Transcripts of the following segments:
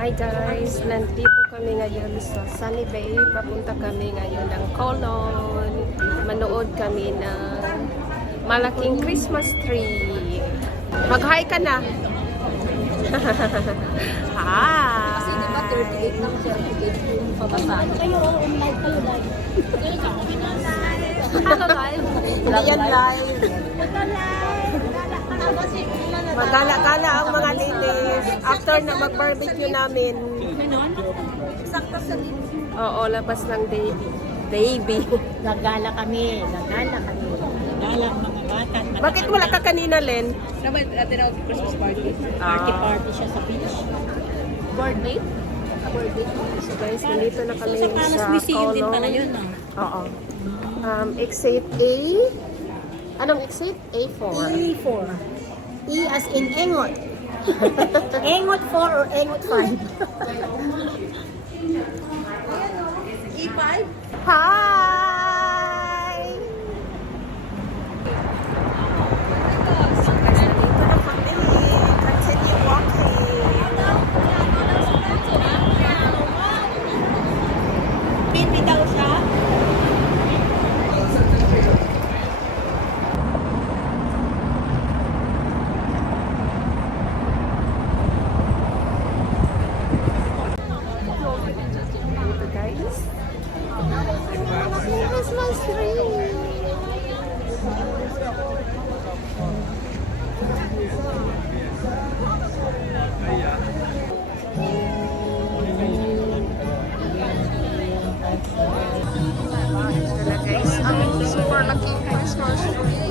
Hi guys, nandito kami ngayon sa Sunny Bay. Papunta kami ngayon ng Colon. Manood kami ng malaking Christmas tree. Mag-hi ka na. Hi! Kasi diba 38 lang siya, 38 yung pababa. Kayo, live kayo, live. Hello live. Hindi yan live. Magala-gala ang mga ladies after na mag-barbecue namin. Sakto sa din. Oo, labas ng baby. Gagala kami, gagala kami. Gagala ang mga bata. Bakit wala ka kanina, Len? Naman, tinawag Christmas party. Party siya sa beach. Birthday? Birthday. So guys, nandito na kami So, sa Palas sa Museum din Colon. pala yun, no? Oo. Exit A. Anong exit? A4. E4. E as in Engot. Engot 4 or Engot 5? E5? Hi! So guys, nandito na kami. Continue walking. Hindi daw siya. Dito guys. Christmas tree. Guys, ang super laking Christmas tree.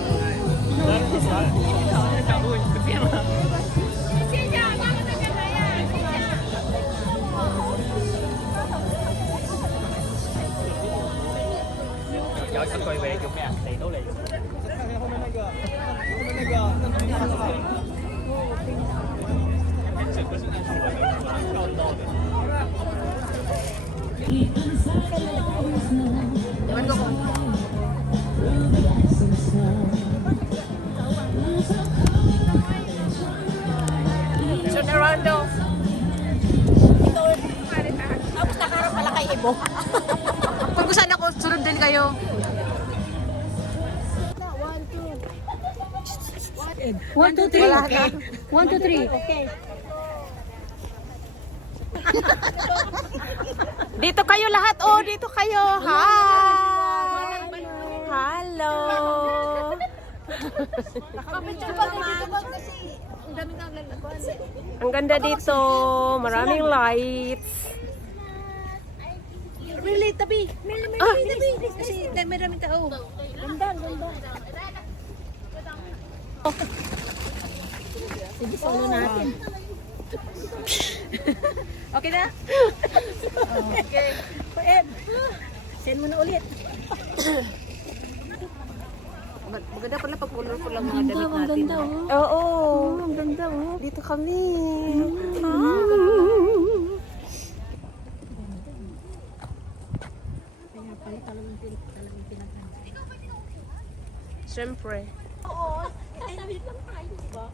Giỏi sắp quay về chụp nè, đầy đủ liền. So, Narando. Tapos nakaroon pala kay Ibo. Kung saan ako, sunod din kayo. 1, 2, 3. Wala Okay. na. 1, 2, 3. Okay. Dito kayo lahat. Oh, dito kayo. Hi! Hello! Ang ganda dito. Maraming lights. Really, tabi. Ah! Tabi. Kasi dami-dami tao. Ganda, ganda. Sige, solo natin. Okay na? Okay. Ed, send mo na ulit. Maganda pala pag colorful lang mga Ganda, damit ang natin. ganda, oh. Oo. Ang ganda, oh. Dito kami. Kaya pala talagang pinaganda. Siyempre. Oo. Ay, lang tayo, di ba?